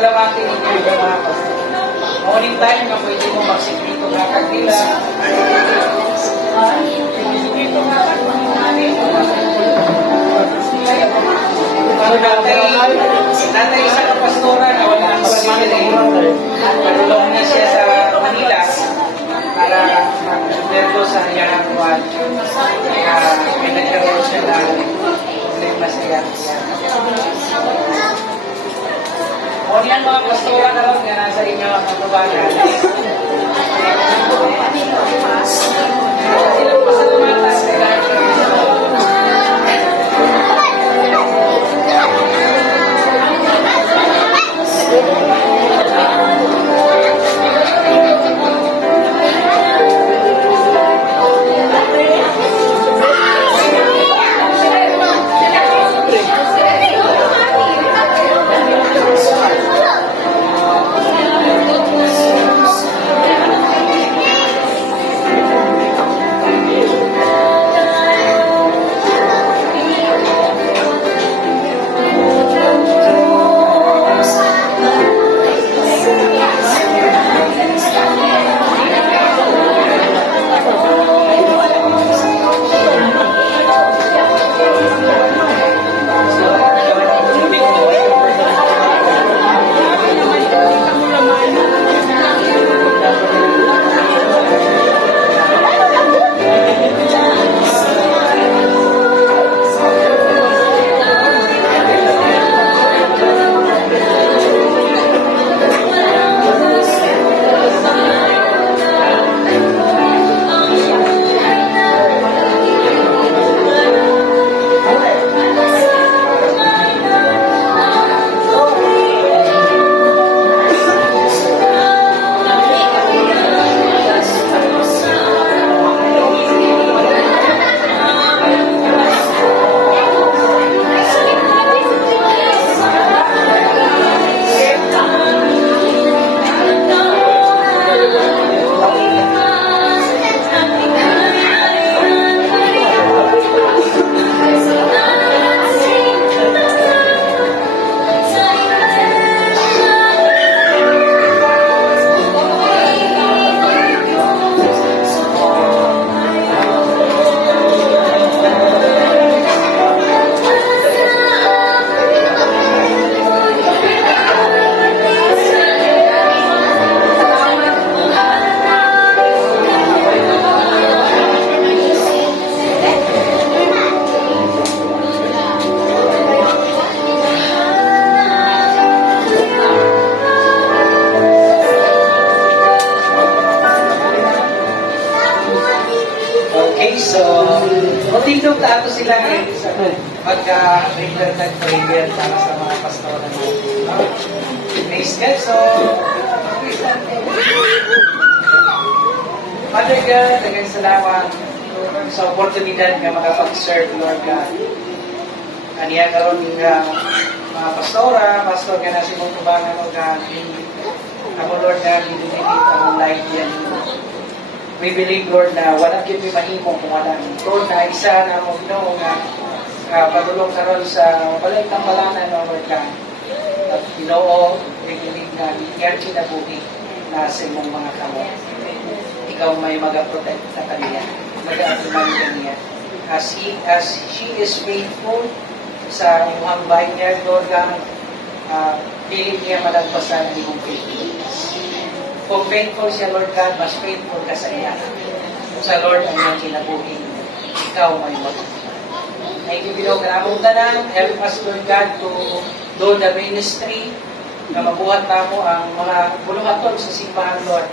pasalamatin ninyo yung mga pastor. Morning time na pwede mo magsikrito nga kagila. Sikrito nga natay isa ka pastora na wala ang pagkakilay. Padulong na siya sa Manila para mag-verdo sa kanyang buwan. May nagkaroon siya na problema sa iyan. O niyan mga pastora na lang nga nasa inyo ang magbabagan. Ilang pasalamatan sa ilang Matindog na ato sila ngayon sa pagka-internet prayer para sa mga pastor na praise God. So, Father God, dagang salamat sa oportunidad na makapag-serve, Lord God. Kaniya karon nga mga pastor nga na si mong tubangan, Lord God. Ako, Lord God, dinidit ang light yan. We believe, Lord, na wala kami mahimo kung wala. Lord, na isa na mo Ginoo nga padulong karon sa walay tambalanan, Lord God. At Ginoo, we believe na energy na buhi na sa imong mga kamo. Ikaw may mag-protect na kaniya. Mag-atuman kaniya. As she is faithful sa imong bayan, Lord God, pilit niya malagpasan ang imong faithfulness. Kung faithful siya, Lord God, mas faithful ka sa iya. Sa Lord, ang iyong kinabuhin, ikaw may magpapalala. Thank you, Ginoo, karamong tanan. Help us, Lord God, to do the ministry na mabuhat mo ang mga buluhaton sa simbahan, Lord,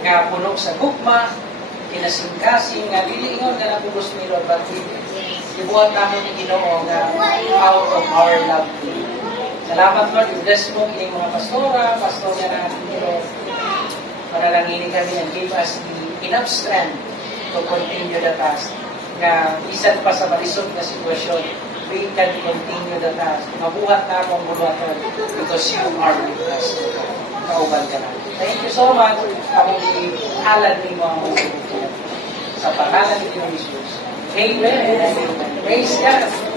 nga puno sa gugma, kinasingkasing, nga lilingon nga napulos ni Lord, but ibuhat mo ni Ginoo nga out of our love. Salamat, Lord, i-bless mo kining mga pastor nga natin, Ginoo. Manalangin kami and give us the enough strength to continue the task. Na isan pa sa malisod na sitwasyon, we can continue the task. Mabuhat na akong buluhaton because you are with us. Kauban ka na. Thank you so much. Akong ihalad ni mo ang mga sa pangalan ni Jesus. Amen. Praise God.